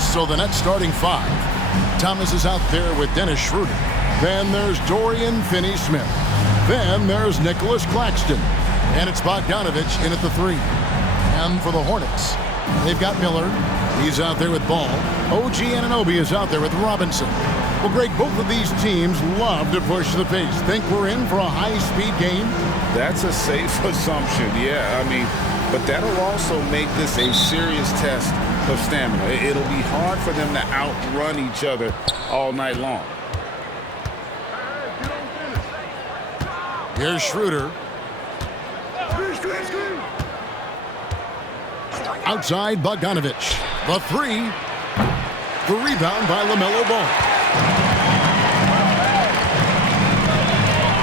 So the Nets starting five. Thomas is out there with Dennis Schroeder. Then there's Dorian Finney-Smith. Then there's Nicholas Claxton. And it's Bogdanovich in at the three. And for the Hornets, they've got Miller. He's out there with Ball. OG Anunoby is out there with Robinson. Well, Greg, both of these teams love to push the pace. Think we're in for a high-speed game? That's a safe assumption, yeah. I mean, but that'll also make this a serious test of stamina. It'll be hard for them to outrun each other all night long. Here's Schroeder. Outside, Bogdanovich. The three. The rebound by LaMelo Ball.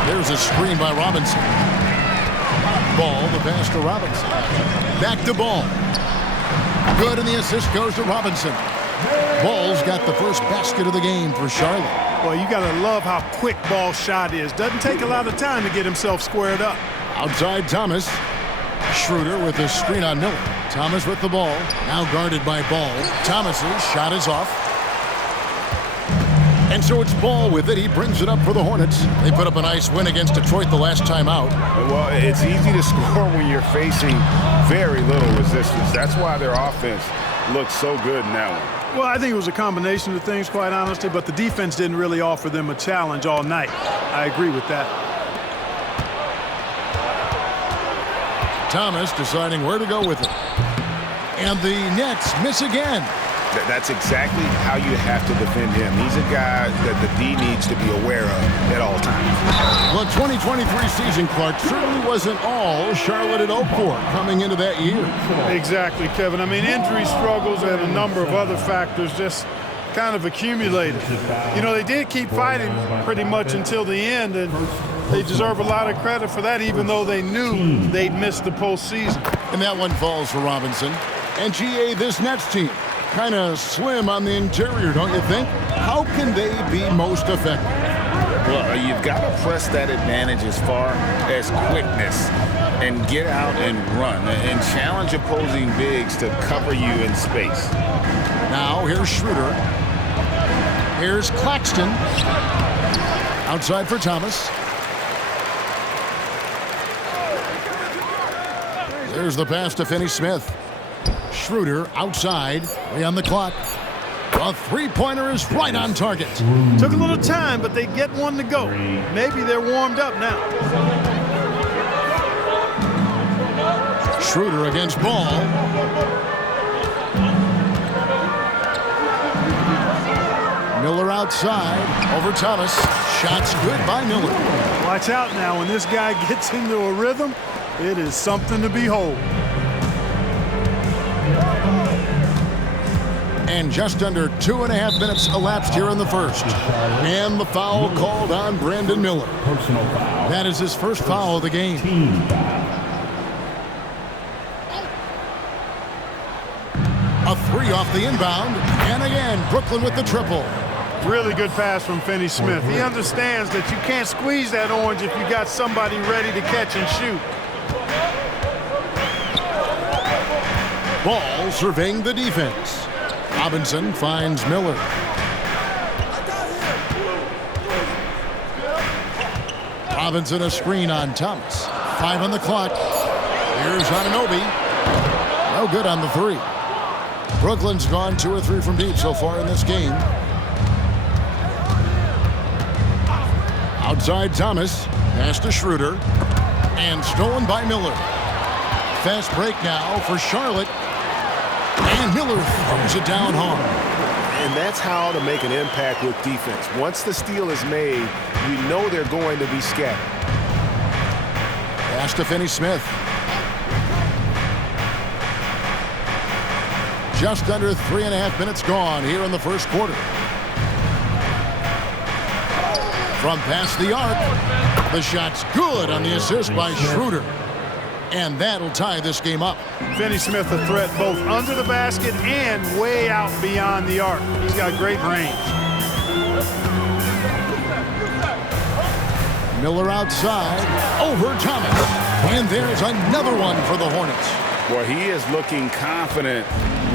There's a screen by Robinson. Ball, the pass to Robinson. Back to Ball. Good, and the assist goes to Robinson. Ball's got the first basket of the game for Charlotte. Well, you got to love how quick Ball's shot is. Doesn't take a lot of time to get himself squared up. Outside Thomas. Schroeder with a screen on Miller. Thomas with the ball. Now guarded by Ball. Thomas's shot is off. And so it's Ball with it. He brings it up for the Hornets. They put up a nice win against Detroit the last time out. Well, it's easy to score when you're facing very little resistance. That's why their offense looks so good in that one. Well, I think it was a combination of things, quite honestly, but the defense didn't really offer them a challenge all night. I agree with that. Thomas deciding where to go with it. And the Nets miss again. That's exactly how you have to defend him. He's a guy that the D needs to be aware of at all times. The 2023 season, Clark, certainly wasn't all Charlotte had hoped for coming into that year. Exactly, Kevin. I mean, injury struggles and a number of other factors just kind of accumulated. You know, they did keep fighting pretty much until the end, and they deserve a lot of credit for that, even though they knew they'd missed the postseason. And that one falls for Robinson. And GA, this Nets team, kind of slim on the interior, don't you think? How can they be most effective? Well, you've got to press that advantage as far as quickness and get out and run and challenge opposing bigs to cover you in space. Now here's Schroeder. Here's Claxton. Outside for Thomas. There's the pass to Finney-Smith. Schroeder outside, 3 on the clock. A three-pointer is right on target. Took a little time, but they get one to go. Maybe they're warmed up now. Schroeder against Ball. Miller outside, over Thomas. Shots good by Miller. Watch out now, when this guy gets into a rhythm, it is something to behold. And just under 2.5 minutes elapsed here in the first. And the foul called on Brandon Miller. That is his first foul of the game. A three off the inbound. And again, Brooklyn with the triple. Really good pass from Finney-Smith. He understands that you can't squeeze that orange if you got somebody ready to catch and shoot. Ball surveying the defense. Robinson finds Miller. Robinson a screen on Thomas. 5 on the clock. Here's Anunoby. No good on the three. Brooklyn's gone 2 or 3 from deep so far in this game. Outside Thomas. Pass to Schroeder. And stolen by Miller. Fast break now for Charlotte. And Miller throws it down hard. And that's how to make an impact with defense. Once the steal is made, you know they're going to be scattered. Pass to Finney-Smith. Just under 3.5 minutes gone here in the first quarter. From past the arc, the shot's good on the assist by Schroeder. And that'll tie this game up. Finney-Smith a threat both under the basket and way out beyond the arc. He's got great range. Miller outside, over Thomas. And there's another one for the Hornets. Well, he is looking confident.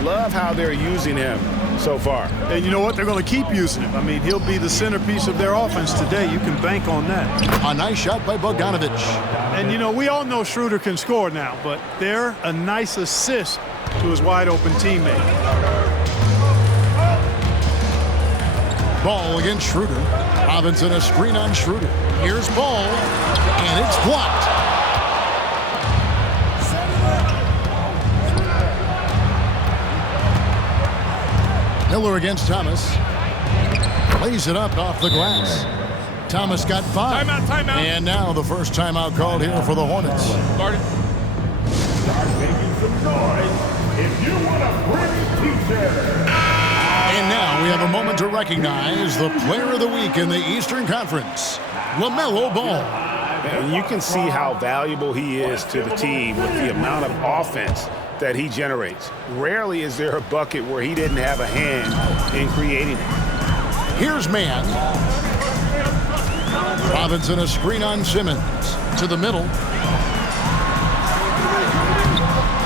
Love how they're using him so far. And you know what? They're going to keep using him. I mean, he'll be the centerpiece of their offense today. You can bank on that. A nice shot by Bogdanovic. And, you know, we all know Schroeder can score now, but they're a nice assist to his wide-open teammate. Ball against Schroeder. Robinson a screen on Schroeder. Here's Ball, and it's blocked. Miller against Thomas. Lays it up off the glass. Thomas got 5. Timeout, timeout. And now the first timeout called here for the Hornets. Start making some noise if you want to bring teacher. And now we have a moment to recognize the player of the week in the Eastern Conference, LaMelo Ball. And you can see how valuable he is to the team with the amount of offense that he generates. Rarely is there a bucket where he didn't have a hand in creating it. Here's man. Robinson a screen on Simmons. To the middle.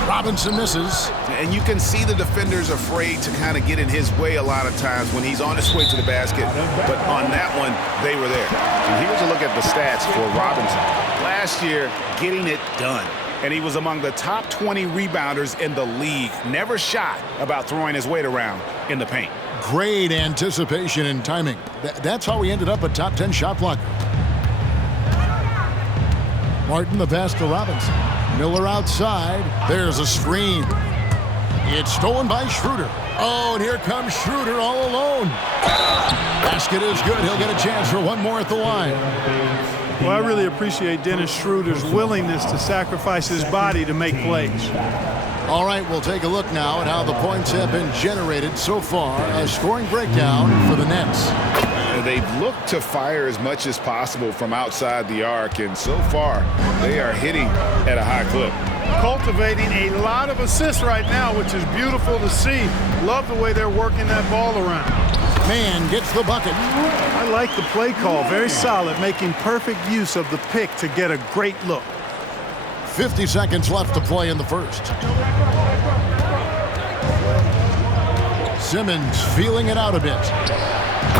Robinson misses. And you can see the defenders afraid to kind of get in his way a lot of times when he's on his way to the basket. But on that one, they were there. And here's a look at the stats for Robinson. Last year, getting it done. And he was among the top 20 rebounders in the league. Never shy about throwing his weight around in the paint. Great anticipation and timing. That's how he ended up a top 10 shot blocker. Martin the pass to Robinson. Miller outside. There's a screen. It's stolen by Schroeder. Oh, and here comes Schroeder all alone. Basket is good. He'll get a chance for one more at the line. Well, I really appreciate Dennis Schroeder's willingness to sacrifice his body to make plays. All right, we'll take a look now at how the points have been generated so far. A scoring breakdown for the Nets. They've looked to fire as much as possible from outside the arc, and so far they are hitting at a high clip. Cultivating a lot of assists right now, which is beautiful to see. Love the way they're working that ball around. Man gets the bucket. I like the play call. Very solid, making perfect use of the pick to get a great look. 50 seconds left to play in the first. Simmons feeling it out a bit.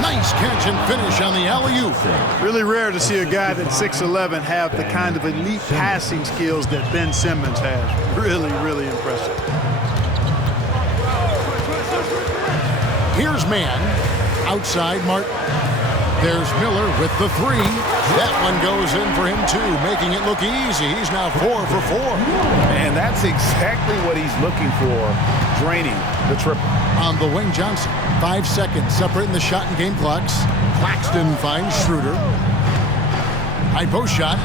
Nice catch and finish on the alley-oop. Really rare to see a guy that's 6'11" have the kind of elite passing skills that Ben Simmons has. Really, really impressive. Here's man. Outside Martin. There's Miller with the 3. That one goes in for him too, making it look easy. He's now 4 for 4. And that's exactly what he's looking for, draining the triple. On the wing, Johnson. 5 seconds separating the shot and game clocks. Claxton finds Schroeder. High post shot.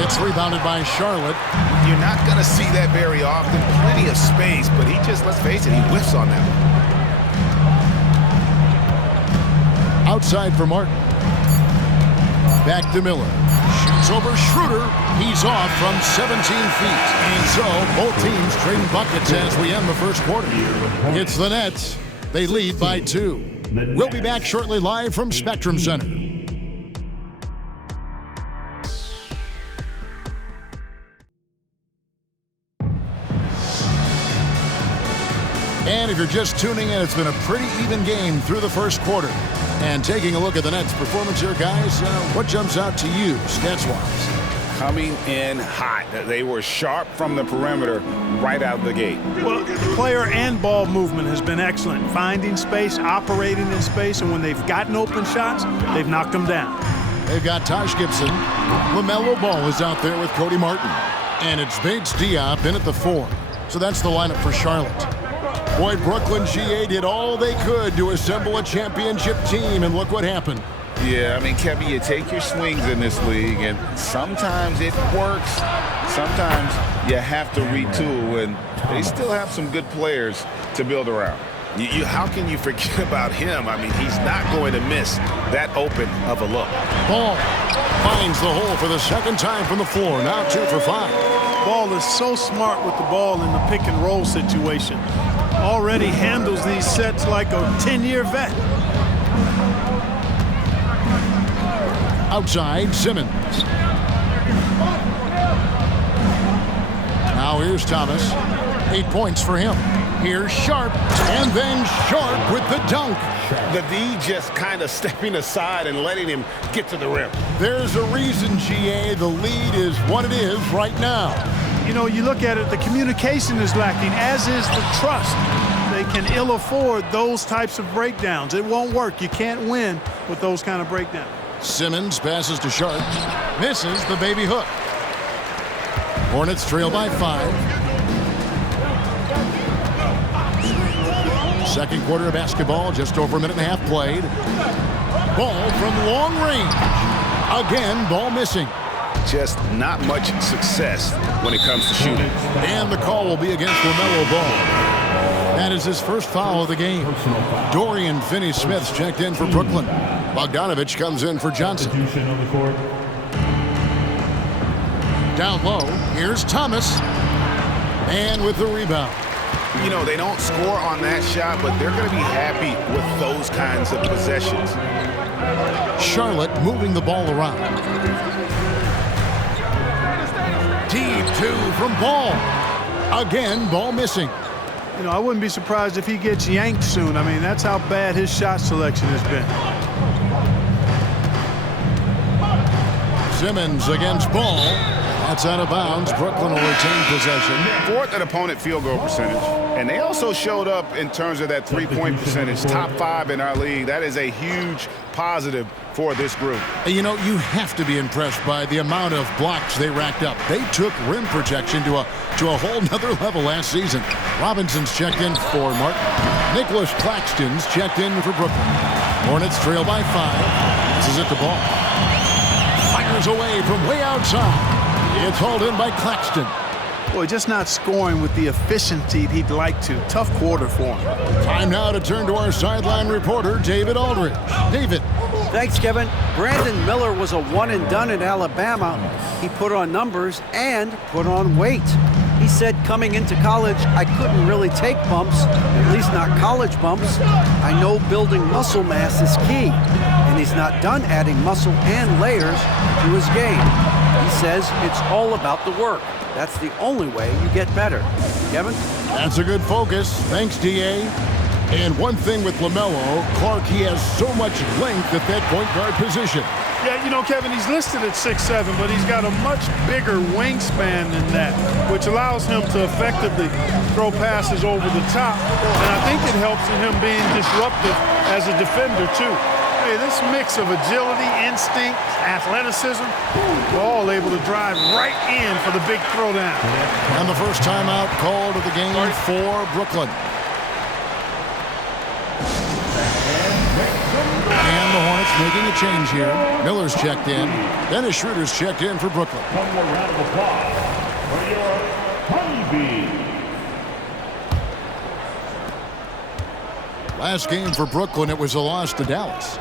It's rebounded by Charlotte. You're not going to see that very often. Plenty of space, but he just, let's face it, he whiffs on that one. Outside for Martin. Back to Miller. Shoots over Schroeder. He's off from 17 feet. And so both teams trading buckets as we end the first quarter. It's the Nets. They lead by 2. We'll be back shortly live from Spectrum Center. And if you're just tuning in, it's been a pretty even game through the first quarter. And taking a look at the Nets' performance here, guys, what jumps out to you, stats-wise? Coming in hot. They were sharp from the perimeter right out of the gate. Well, player and ball movement has been excellent. Finding space, operating in space, and when they've gotten open shots, they've knocked them down. They've got Taj Gibson. LaMelo Ball is out there with Cody Martin. And it's Bates Diop in at the 4. So that's the lineup for Charlotte. Boy, Brooklyn GA did all they could to assemble a championship team, and look what happened. Yeah, I mean, Kevin, you take your swings in this league, and sometimes it works. Sometimes you have to retool, and they still have some good players to build around. How can you forget about him? I mean, he's not going to miss that open of a look. Ball finds the hole for the second time from the floor. Now 2 for 5. Ball is so smart with the ball in the pick and roll situation. Already handles these sets like a 10-year vet. Outside, Simmons. Now Now here's Thomas. 8 points for him. Here's Sharp, and then Sharp with the dunk. The D just kind of stepping aside and letting him get to the rim. There's a reason, GA, the lead is what it is right now. You know, you look at it, the communication is lacking, as is the trust. They can ill afford those types of breakdowns. It won't work. You can't win with those kind of breakdowns. Simmons passes to Sharp. Misses the baby hook. Hornets trail by 5. Second quarter of basketball, just over a minute and a half played. Ball from long range. Again, ball missing. Just not much success when it comes to shooting. And the call will be against LaMelo Ball. That is his first foul of the game. Dorian Finney-Smith's checked in for Brooklyn. Bogdanovich comes in for Johnson. Down low, here's Thomas. And with the rebound. You know, they don't score on that shot, but they're going to be happy with those kinds of possessions. Charlotte moving the ball around. Deep two from Ball. Again, ball missing. You know, I wouldn't be surprised if he gets yanked soon. I mean, that's how bad his shot selection has been. Simmons against Ball. That's out of bounds. Brooklyn will retain possession. Fourth in opponent field goal percentage. And they also showed up in terms of that three-point percentage. Top 5 in our league. That is a huge positive for this group. You know, you have to be impressed by the amount of blocks they racked up. They took rim protection to a whole nother level last season. Robinson's checked in for Martin. Nicholas Claxton's checked in for Brooklyn. Hornets trail by 5. This is at the ball. Fires away from way outside. It's hauled in by Claxton. Boy, just not scoring with the efficiency he'd like to. Tough quarter for him. Time now to turn to our sideline reporter, David Aldridge. David. Thanks, Kevin. Brandon Miller was a one-and-done in Alabama. He put on numbers and put on weight. He said coming into college, I couldn't really take bumps, at least not college bumps. I know building muscle mass is key, and he's not done adding muscle and layers to his game. He says it's all about the work. That's the only way you get better. Kevin? That's a good focus. Thanks, D.A. And one thing with LaMelo, Clark, he has so much length at that point guard position. Yeah, you know, Kevin, he's listed at 6'7", but he's got a much bigger wingspan than that, which allows him to effectively throw passes over the top. And I think it helps in him being disruptive as a defender, too. Hey, this mix of agility, instinct, athleticism, we're all able to drive right in for the big throwdown. And the first timeout called of the game for Brooklyn. And the Hornets making a change here. Miller's checked in. Dennis Schroeder's checked in for Brooklyn. One more round of applause for your Honeybee. Last game for Brooklyn, it was a loss to Dallas.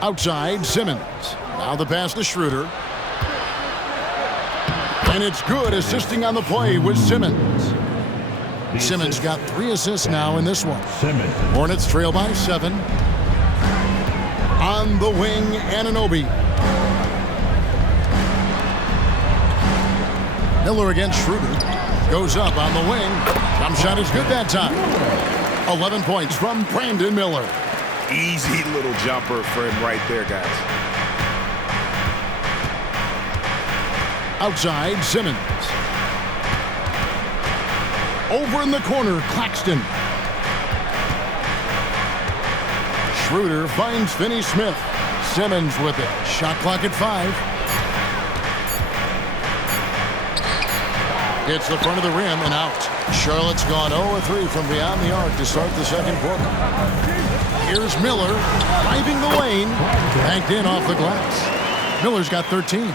Outside, Simmons. Now the pass to Schroeder. And it's good, assisting on the play with Simmons. Simmons got 3 assists now in this one. Hornets trail by 7. On the wing, Anunoby. Miller against Schroeder. Goes up on the wing. Jump shot is good that time. 11 points from Brandon Miller. Easy little jumper for him right there, guys. Outside, Simmons. Over in the corner, Claxton. Schroeder finds Finney-Smith. Simmons with it. Shot clock at 5. Hits the front of the rim and out. Charlotte's gone 0-3 from beyond the arc to start the second quarter. Here's Miller driving the lane. Banked in off the glass. Miller's got 13.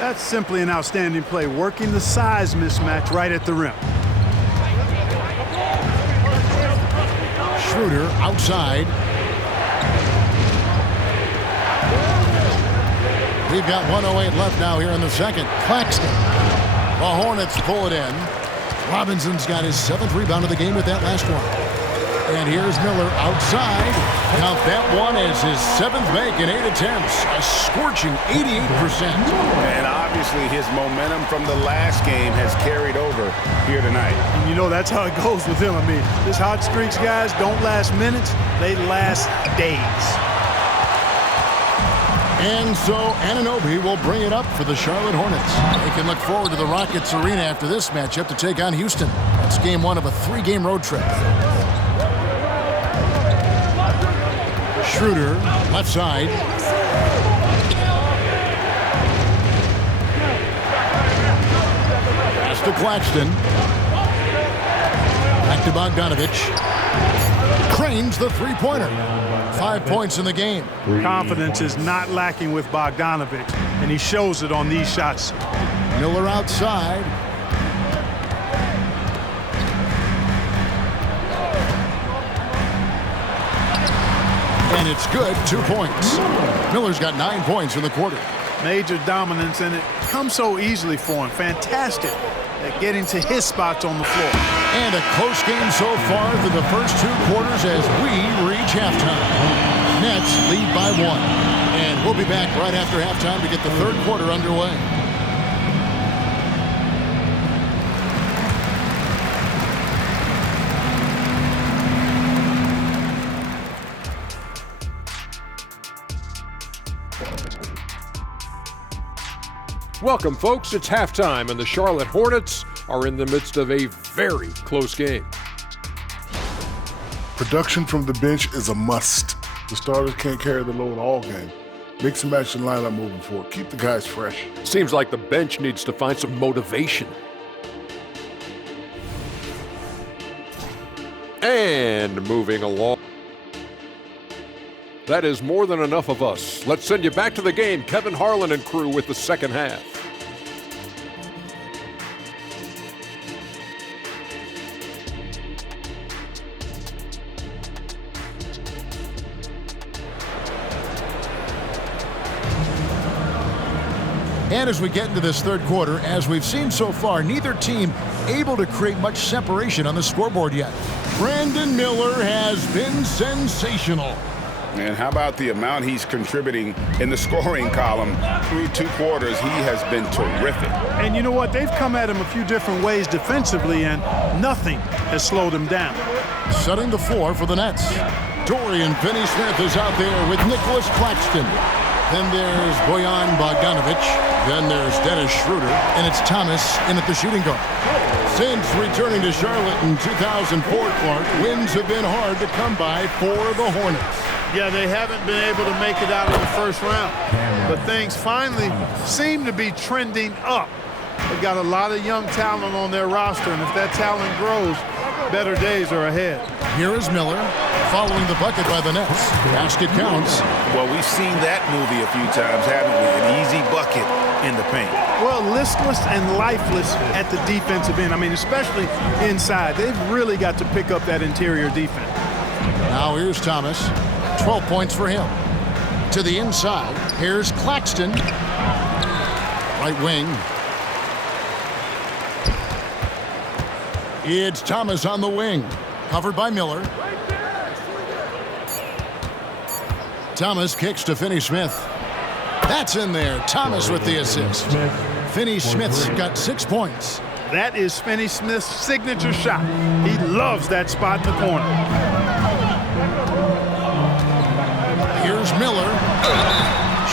That's simply an outstanding play, working the size mismatch right at the rim. Schroeder outside. We've got 1:08 left now here in the second. Claxton. The Hornets pull it in. Robinson's got his 7th rebound of the game with that last one. And here's Miller outside. Count that one as his 7th make in 8 attempts. A scorching 88%. And obviously his momentum from the last game has carried over here tonight. And you know, that's how it goes with him. I mean, this hot streaks, guys, don't last minutes. They last days. And so Anunoby will bring it up for the Charlotte Hornets. They can look forward to the Rockets Arena after this matchup to take on Houston. That's game 1 of a 3-game road trip. Schroeder, left side. Pass to Claxton. Back to Bogdanovich. Cranes the three-pointer. 5 points in the game. Confidence is not lacking with Bogdanovich, and he shows it on these shots. Miller outside. And it's good, 2 points. Miller's got 9 points in the quarter. Major dominance, and it comes so easily for him. Fantastic at getting to his spots on the floor. And a close game so far through the first 2 quarters as we reach halftime. Nets lead by 1. And we'll be back right after halftime to get the 3rd quarter underway. Welcome, folks. It's halftime, and the Charlotte Hornets are in the midst of a very close game. Production from the bench is a must. The starters can't carry the load all game. Mix and match the lineup moving forward. Keep the guys fresh. Seems like the bench needs to find some motivation. And moving along. That is more than enough of us. Let's send you back to the game. Kevin Harlan and crew with the second half. And as we get into this 3rd quarter, as we've seen so far, neither team able to create much separation on the scoreboard yet. Brandon Miller has been sensational. And how about the amount he's contributing in the scoring column through 2 quarters? He has been terrific. And you know what? They've come at him a few different ways defensively, and nothing has slowed him down. Setting the floor for the Nets. Dorian Finney-Smith is out there with Nicholas Claxton. Then there's Bojan Bogdanovich. Then there's Dennis Schroeder. And it's Thomas in at the shooting guard. Since returning to Charlotte in 2004, Clark, wins have been hard to come by for the Hornets. Yeah, they haven't been able to make it out of the first round. But things finally seem to be trending up. They've got a lot of young talent on their roster, and if that talent grows, better days are ahead. Here is Miller, following the bucket by the Nets. Basket counts. Well, we've seen that movie a few times, haven't we? An easy bucket in the paint. Well, listless and lifeless at the defensive end. I mean, especially inside. They've really got to pick up that interior defense. Now here's Thomas. 12 points for him. To the inside, here's Claxton. Right wing. It's Thomas on the wing. Covered by Miller. Thomas kicks to Finney-Smith. That's in there. Thomas with the assist. Finney-Smith's got 6 points. That is Finney-Smith's signature shot. He loves that spot in the corner. Here's Miller.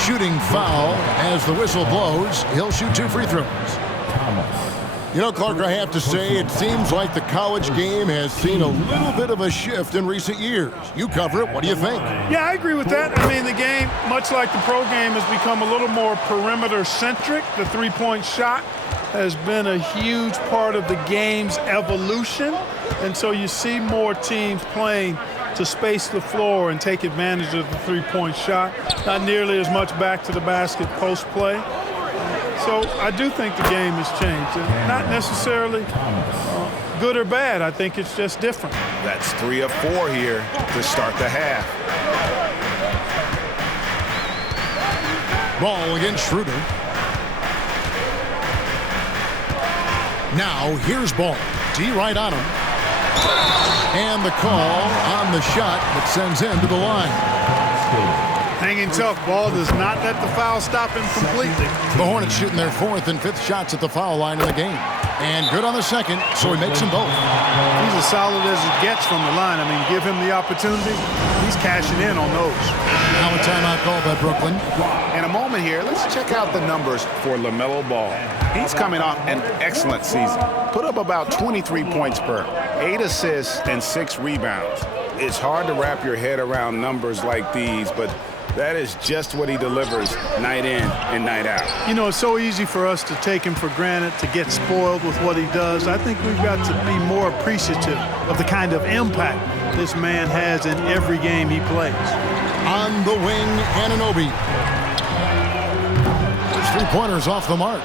Shooting foul as the whistle blows. He'll shoot 2 free throws. You know, Clark, I have to say, it seems like the college game has seen a little bit of a shift in recent years. You cover it. What do you think? Yeah, I agree with that. I mean, the game, much like the pro game, has become a little more perimeter-centric. The three-point shot has been a huge part of the game's evolution. And so you see more teams playing to space the floor and take advantage of the three-point shot. Not nearly as much back to the basket post play. So I do think the game has changed. And not necessarily good or bad. I think it's just different. That's 3 of 4 here to start the half. Ball against Schroeder. Now here's Ball. D right on him. And the call on the shot that sends him to the line. Hanging tough. Ball does not let the foul stop him completely. The Hornets shooting their 4th and 5th shots at the foul line in the game. And good on the second, so he makes them both. He's as solid as it gets from the line. I mean, give him the opportunity. He's cashing in on those. Now a timeout call by Brooklyn. In a moment here, let's check out the numbers for LaMelo Ball. He's coming off an excellent season. Put up about 23 points per, 8 assists, and 6 rebounds. It's hard to wrap your head around numbers like these, but that is just what he delivers night in and night out. You know, it's so easy for us to take him for granted, to get spoiled with what he does. I think we've got to be more appreciative of the kind of impact this man has in every game he plays. On the wing, Anunoby. There's 3-pointers off the mark.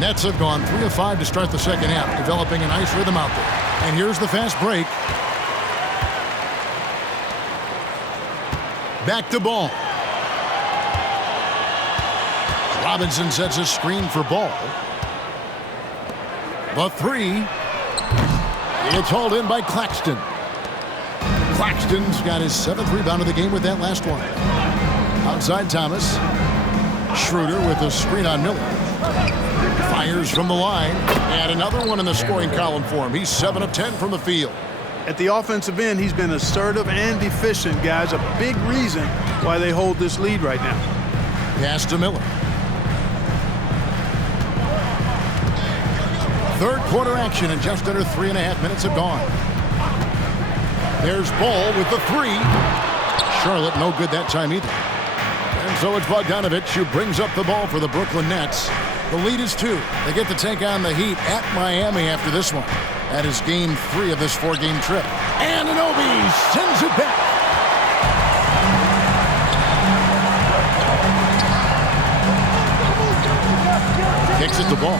Nets have gone 3 of 5 to start the second half, developing a nice rhythm out there. And here's the fast break. Back to Ball. Robinson sets a screen for Ball. The 3. It's hauled in by Claxton. Claxton's got his 7th rebound of the game with that last one. Outside Thomas. Schroeder with a screen on Miller. Fires from the line. And another one in the scoring column for him. He's 7 of 10 from the field. At the offensive end, he's been assertive and efficient, guys. A big reason why they hold this lead right now. Pass to Miller. 3rd quarter action, and just under 3.5 minutes have gone. There's Ball with the 3. Charlotte no good that time either. And so it's Bogdanovich who brings up the ball for the Brooklyn Nets. The lead is 2. They get to take on the Heat at Miami after this one. That is game 3 of this 4-game trip. Anunoby sends it back. Kicks it to Ball.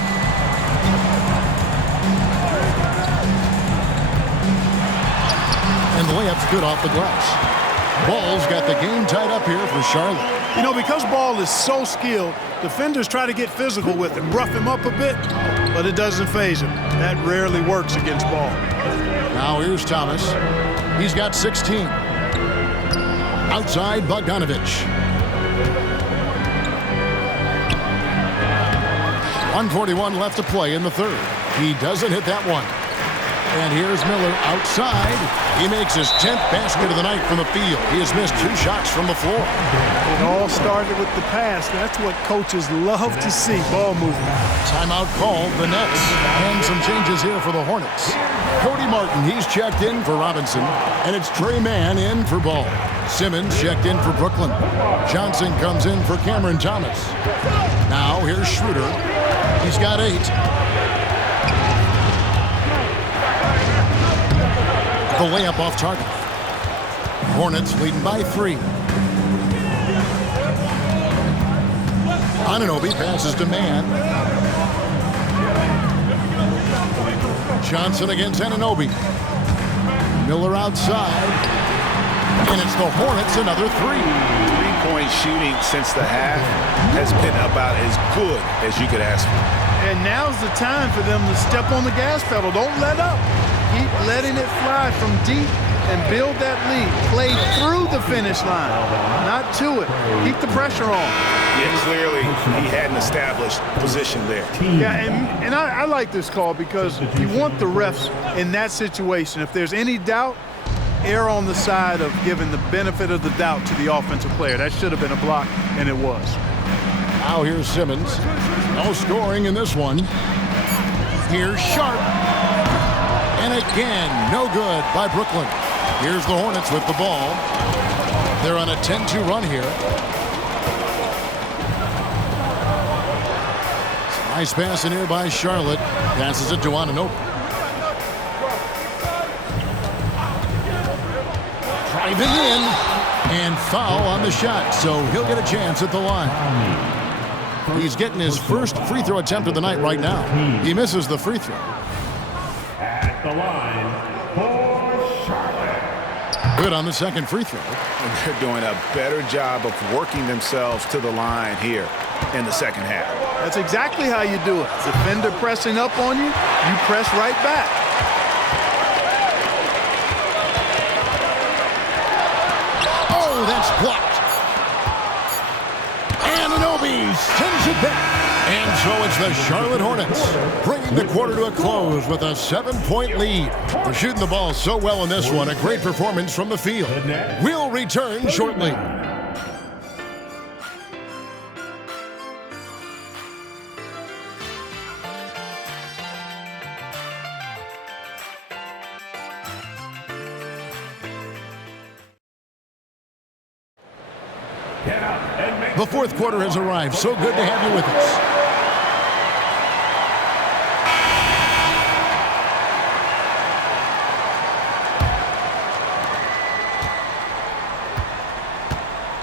And the layup's good off the glass. Ball's got the game tied up here for Charlotte. You know, because Ball is so skilled, defenders try to get physical with him, rough him up a bit, but it doesn't faze him. That rarely works against Ball. Now here's Thomas. He's got 16. Outside Bogdanovich. 1:41 left to play in the 3rd. He doesn't hit that one. And here's Miller outside. He makes his 10th basket of the night from the field. He has missed 2 shots from the floor. It all started with the pass. That's what coaches love to see, ball movement. Timeout called the Nets. And some changes here for the Hornets. Cody Martin, he's checked in for Robinson. And it's Trey Mann in for Ball. Simmons checked in for Brooklyn. Johnson comes in for Cameron Thomas. Now here's Schroeder. He's got 8. The layup off target. Hornets leading by 3. Anunoby passes to Mann. Johnson against Anunoby. Miller outside. And it's the Hornets another 3. 3-point shooting since the half has been about as good as you could ask for. And now's the time for them to step on the gas pedal. Don't let up. Keep letting it fly from deep and build that lead. Play through the finish line, not to it. Keep the pressure on. Yeah, clearly he had an established position there. Yeah, and I like this call because you want the refs in that situation. If there's any doubt, err on the side of giving the benefit of the doubt to the offensive player. That should have been a block, and it was. Now here's Simmons. No scoring in this one. Here's Sharp. And again, no good by Brooklyn. Here's the Hornets with the ball. They're on a 10-2 run here. Nice pass in here by Charlotte. Passes it to Anunoby. Driving in. And foul on the shot, so he'll get a chance at the line. He's getting his first free throw attempt of the night right now. He misses the free throw. At the line for Charlotte. Good on the second free throw. And they're doing a better job of working themselves to the line here in the second half. That's exactly how you do it. Defender pressing up on you, you press right back. And so it's the Charlotte Hornets bringing the quarter to a close with a 7-point lead. They're shooting the ball so well in this one. A great performance from the field. We'll return shortly. The fourth quarter has arrived. So good to have you with us.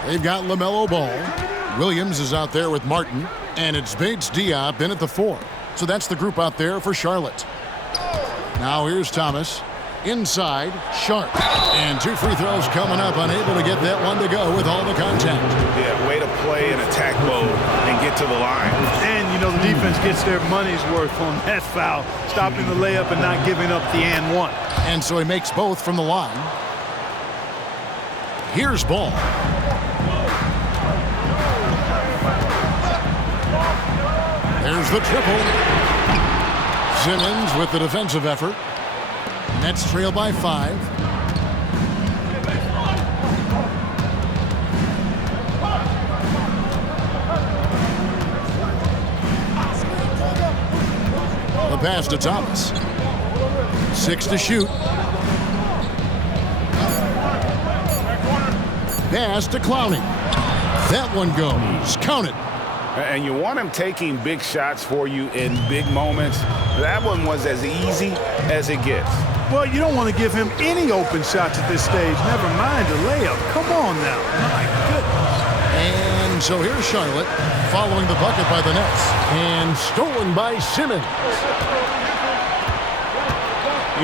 They've got LaMelo Ball. Williams is out there with Martin. And it's Bates Diop in at the 4. So that's the group out there for Charlotte. Now here's Thomas. Inside, Sharp. And 2 free throws coming up, unable to get that one to go with all the contact. Yeah, way to play in attack mode and get to the line. And, you know, the defense gets their money's worth on that foul, stopping the layup and not giving up the and one. And so he makes both from the line. Here's Ball. There's the triple. Simmons with the defensive effort. Nets trail by 5. The pass to Thomas. 6 to shoot. Pass to Clowney. That one goes. Count it. And you want him taking big shots for you in big moments. That one was as easy as it gets. Well, you don't want to give him any open shots at this stage. Never mind a layup. Come on now. My goodness. And so here's Charlotte following the bucket by the Nets. And stolen by Simmons.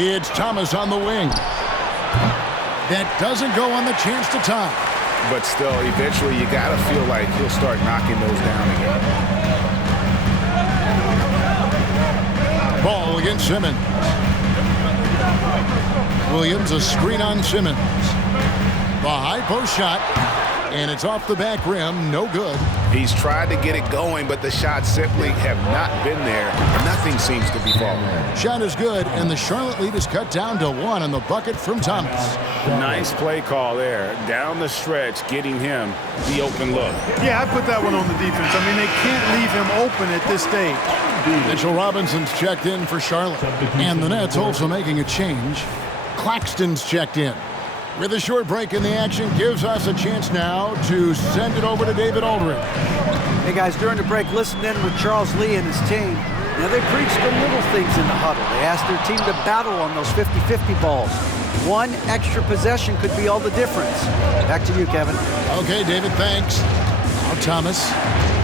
It's Thomas on the wing. That doesn't go on the chance to tie. But still, eventually, you got to feel like he'll start knocking those down again. Ball against Simmons. Williams, a screen on Simmons. The high post shot, and it's off the back rim. No good. He's tried to get it going, but the shots simply have not been there. Nothing seems to be falling. Shot is good, and the Charlotte lead is cut down to 1 on the bucket from Thomas. Nice play call there. Down the stretch, getting him the open look. Yeah, I put that one on the defense. I mean, they can't leave him open at this stage. Mitchell Robinson's checked in for Charlotte. And the Nets also making a change. Claxton's checked in. With a short break in the action, gives us a chance now to send it over to David Aldridge. Hey guys, during the break, listen in with Charles Lee and his team. Now they preached the little things in the huddle. They asked their team to battle on those 50-50 balls. One extra possession could be all the difference. Back to you, Kevin. Okay, David, thanks. Now Thomas,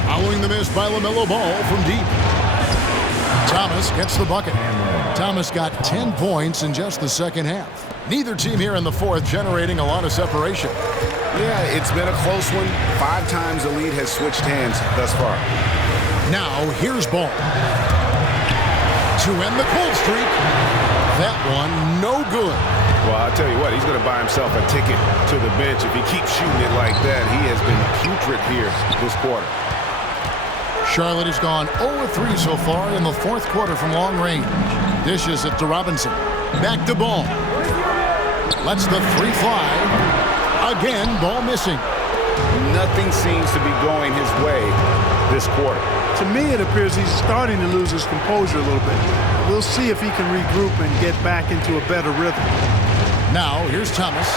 following the miss by LaMelo Ball from deep. Thomas gets the bucket. Thomas got 10 points in just the second half. Neither team here in the fourth generating a lot of separation. Yeah, it's been a close one. 5 times the lead has switched hands thus far. Now, here's Ball. To end the cold streak. That one, no good. Well, I'll tell you what, he's going to buy himself a ticket to the bench. If he keeps shooting it like that, he has been putrid here this quarter. Charlotte has gone 0-3 so far in the fourth quarter from long range. Dishes it to Robinson. Back to Ball. Lets the 3 fly. Again, Ball missing. Nothing seems to be going his way this quarter. To me, it appears he's starting to lose his composure a little bit. We'll see if he can regroup and get back into a better rhythm. Now, here's Thomas.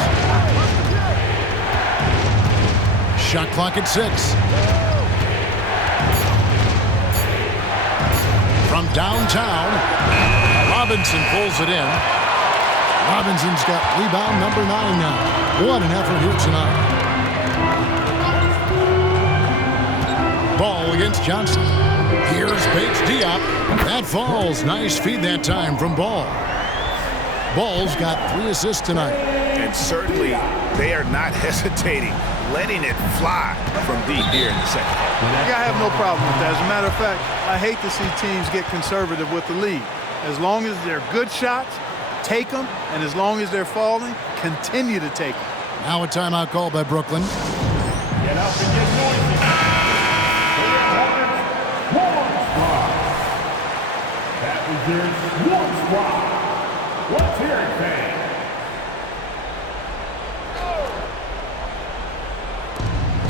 Shot clock at 6. From downtown, Robinson pulls it in. Robinson's got rebound number 9 now. What an effort here tonight. Ball against Johnson. Here's Bates Diop. That falls. Nice feed that time from Ball. Ball's got 3 assists tonight. And certainly they are not hesitating, letting it fly from deep here in the second half. Yeah, I have no problem with that. As a matter of fact, I hate to see teams get conservative with the lead. As long as they're good shots, take them, and as long as they're falling, continue to take them. Now a timeout call by Brooklyn. Get up and get noisy. represents one squad. Let's hear it, fans.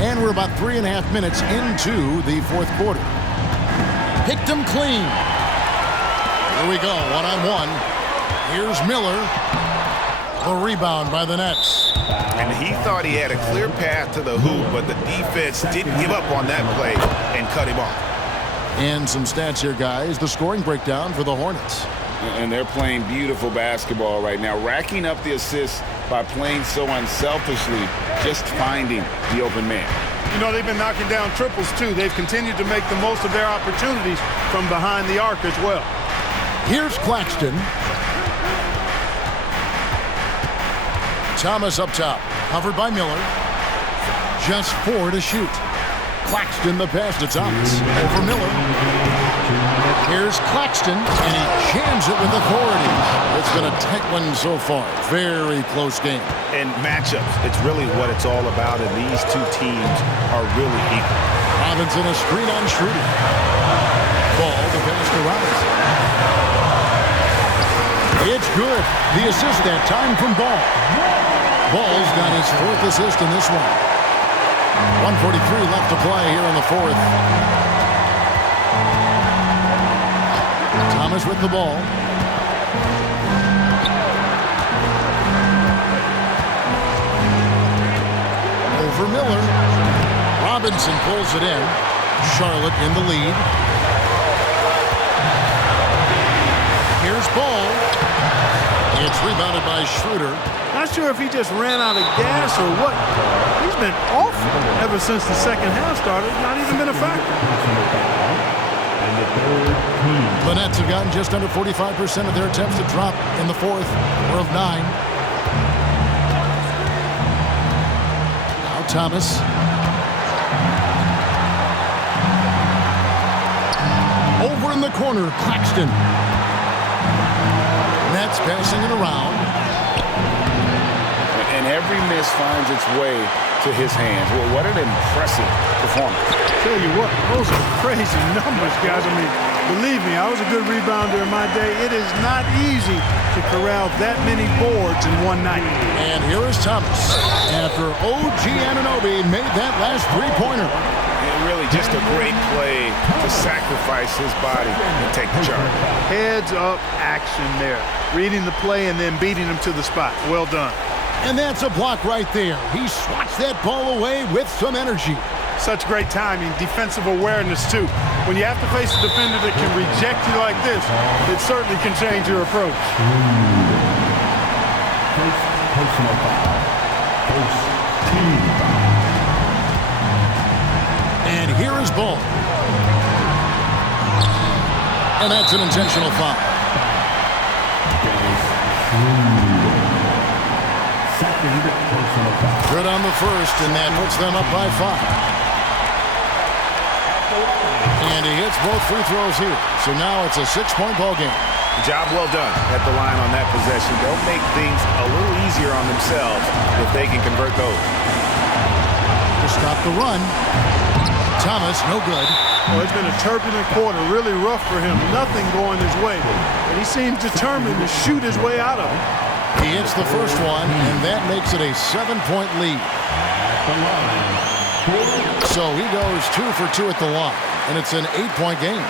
And we're about 3.5 minutes into the fourth quarter. Picked him clean. Here we go, one-on-one. Here's Miller. The rebound by the Nets. And he thought he had a clear path to the hoop, but the defense didn't give up on that play and cut him off. And some stats here, guys. The scoring breakdown for the Hornets. And they're playing beautiful basketball right now, racking up the assists by playing so unselfishly, just finding the open man. You know, they've been knocking down triples, too. They've continued to make the most of their opportunities from behind the arc as well. Here's Claxton. Thomas up top, covered by Miller. Just 4 to shoot. Claxton the pass to Thomas. Over Miller. Here's Claxton, and he jams it with authority. It's been a tight one so far. Very close game. And matchups, it's really what it's all about, and these two teams are really equal. Robinson a screen on Schroeder. Ball the pass to Robinson. It's good. The assist that time from Ball. Ball's got his 4th assist in this one. 1:43 left to play here in the fourth. Thomas with the ball. Over Miller. Robinson pulls it in. Charlotte in the lead. Here's Ball. It's rebounded by Schroeder. Not sure if he just ran out of gas or what. He's been awful ever since the second half started. Not even been a factor. The Nets have gotten just under 45% of their attempts to drop in the fourth, or of 9. Now Thomas. Over in the corner, Claxton. Nets passing it around. And every miss finds its way to his hands. Well, what an impressive performance. Tell you what, those are crazy numbers, guys. I mean, believe me, I was a good rebounder in my day. It is not easy to corral that many boards in one night. And here is Thomas after OG Anunoby made that last three-pointer. Really just a great play to sacrifice his body and take the charge. Heads up action there. Reading the play and then beating him to the spot. Well done. And that's a block right there. He swats that ball away with some energy. Such great timing, defensive awareness too. When you have to face a defender that can reject you like this, it certainly can change your approach. Personal foul. First team foul. And here is Ball. And that's an intentional foul. Second personal foul. Good on the first, and that puts them up by 5. And he hits both free throws here. So now it's a 6-point ball game. Job well done at the line on that possession. They'll make things a little easier on themselves if they can convert those. To stop the run. Thomas, no good. Well, it's been a turbulent quarter, really rough for him. Nothing going his way. But he seems determined to shoot his way out of it. He hits the first one, and that makes it a 7-point lead. So he goes 2 for 2 at the line, and it's an 8-point game.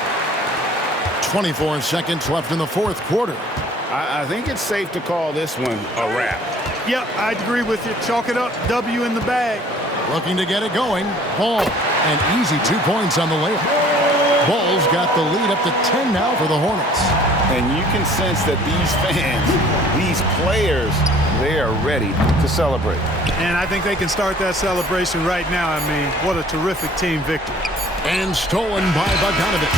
24 seconds left in the fourth quarter. I think it's safe to call this one a wrap. Yep, I'd agree with you. Chalk it up, W in the bag. Looking to get it going. Ball, an easy 2 points on the layup. Ball's got the lead up to 10 now for the Hornets. And you can sense that these fans, these players, they are ready to celebrate. And I think they can start that celebration right now. I mean, what a terrific team victory. And stolen by Bogdanovich.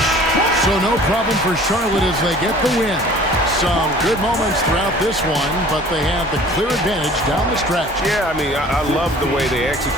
So no problem for Charlotte as they get the win. Some good moments throughout this one, but they have the clear advantage down the stretch. Yeah, I mean, I love the way they execute.